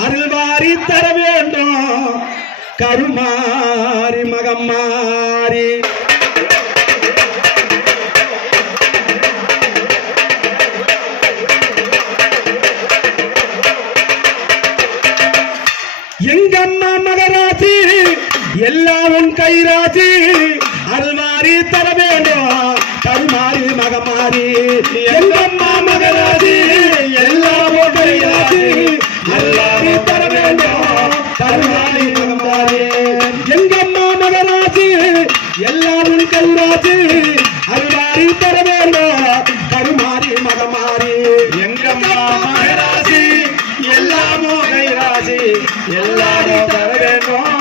அருள்வாரி தர வேண்டும் கருமாரி மகமாரி எங்கம்மா மகராசி எல்லாம் உன் கைராசி அருள்வாரி தர வேண்டும் கருமாரி மகமாரி எங்கம்மா மகராசி எல்லாம் உன் கைராசி அருள்வாரி தர வேண்டும் கருமாரி மகமாரி எங்கம்மா மகராசி எல்லாம் உன் கைராசி அருள்வாரி தர வேண்டும் கருமாரி மகமாரி எங்கம்மா மகராசி எல்லாமோ கைராசி எல்லாரும் தர வேண்டும்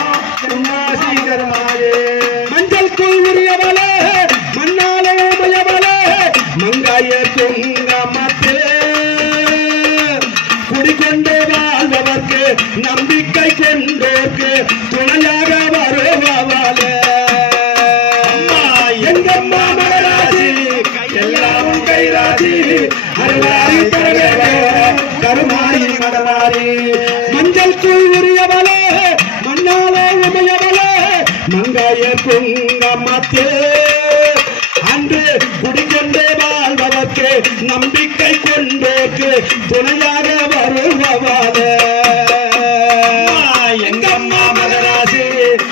உன்னாசி கருமாரி மஞ்சள் கூறியவளே மண்ணாலே உமையவளே மங்காய குங்கமத்தே குடிக்கொண்டு வாழ்வதற்கு நம்பிக்கை கொண்டோர்க்கு துணையாக வருபவளே எங்கம்மா மகராசி எல்லாம் கைராசி அருளாரி தரவே கருமாரி மகமாரி மஞ்சள் கூறியவளே மண்ணாலே உமையவளே மங்காய குங்கமத்தே அன்று குடிக்கொண்டே வாழ்வதற்கு நம்பிக்கை கொண்டோர்க்கு துணை